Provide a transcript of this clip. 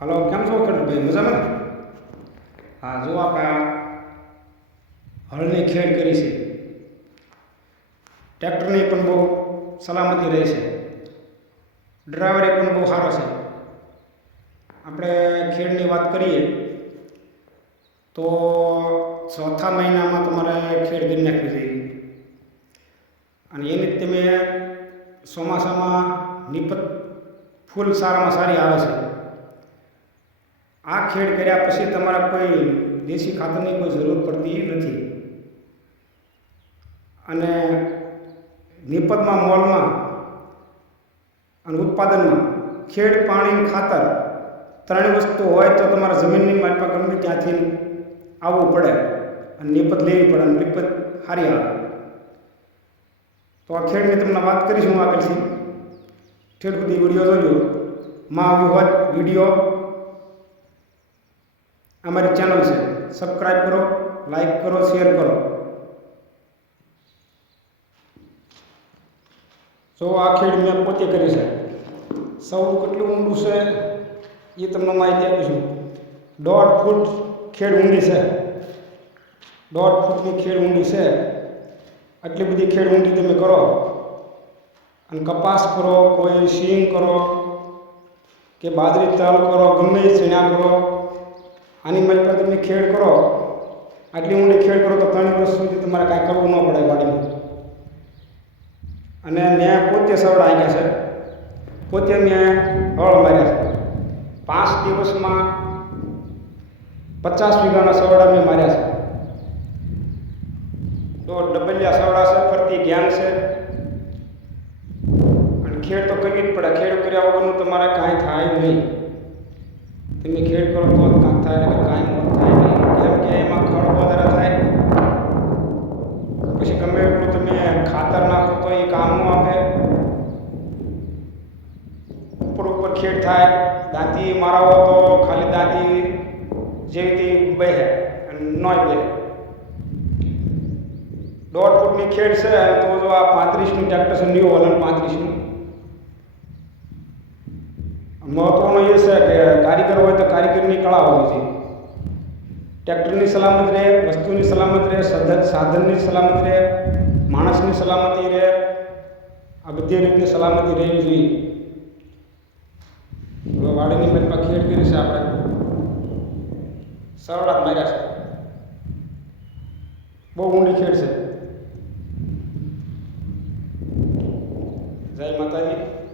Hello કેમ છો ખેડૂતભાઈ મજામાં? હા, જો આપણે હળની ખેડ કરી છે, ટ્રેક્ટરની પણ બહુ સલામતી રહે છે. ડ્રાઈવરે પણ બહુ સારો છે. આપણે ખેડની વાત કરીએ, તો ચોથા મહિનામાં તમારે ખેડ કરી નાખવી જોઈએ. અને એની તમે ચોમાસામાં નિપત ફૂલ સારામાં સારી આવે છે. આ ખેડ કર્યા પછી તમારે કોઈ દેશી ખાતરની કોઈ જરૂર પડતી નથી. અને નિપતમાં મોલમાં અને ઉત્પાદનમાં ખેડ, પાણી, ખાતર ત્રણેય વસ્તુ હોય તો તમારા જમીનની માલપા ગમે ત્યાંથી આવવું પડે અને નિપત લેવી પડે અને નિપત સારી આવે. તો આ ખેડની તમને વાત કરીશ હું આગળથી ઠેઠ સુધી વીડિયો જોજો. માં આવ્યું હોત, વીડિયો અમારી ચેનલ છે. સબસ્ક્રાઈબ કરો લાઈક કરો શેર કરો. જો આ ખેડ મેં પોતે કરી છે. સૌ કેટલું ઊંડું છે એ તમને માહિતી આપું છું. દોઢ ફૂટ ખેડ ઊંડી છે. દોઢ ફૂટની ખેડ ઊંડી છે. આટલી બધી ખેડ ઊંડી તમે કરો. અને કપાસ કરો, કોઈ સિંગ કરો, કે બાજરી તલ કરો, ગમે ચીણા કરો આની માટે તમે ખેડ કરો, આટલી ઊંડી ખેડ કરો તો ત્રણ વર્ષ સુધી તમારે કાંઈ કરવું ન પડે વાડીમાં. અને મેં પોતે સવડા આવ્યા છે. પોતે મેં હળ માર્યા છે. પાંચ દિવસમાં પચાસ વીઘાના સવડા મેં માર્યા છે. તો ડબલિયા સવડા છે, ફરતી જ્ઞાન છે. અને ખેડ તો કરવી જ પડે. ખેડ કર્યા વગરનું તમારે કાંઈ થાય નહીં. તમે ખેડ કરો તો થાય એટલે કાંઈ થાય નહીં. કેમ કે એમાં ખડ વધારે થાય. પછી ગમે એટલું તમે ખાતર નાખો તો એ કામ ન આપે. ઉપર ઉપર ખેડ થાય. દાંતી મારાવો તો ખાલી દાંતી જેવી તે બે નોય બે દોઢ ફૂટની ખેડ છે, તો જો આ પાંત્રીસનું ટ્રેક્ટર છે ન્યೂ વલણ પાંત્રીસનું. મહત્વનું એ છે કે કારીગર હોય તો કારીગરની કળા હોવી જોઈએ. ટ્રેક્ટરની સલામત રહે, વસ્તુની સલામત રહે, સાધન, સાધનની સલામત રહે, માણસની સલામતી રહે, આ બધી રીતની સલામતી રહેવી જોઈએ. હવે વાડીની મતમાં ખેડ કરી છે આપણે. સરળા માર્યા છે. બહુ ઊંડી ખેડ છે. જય માતાજી.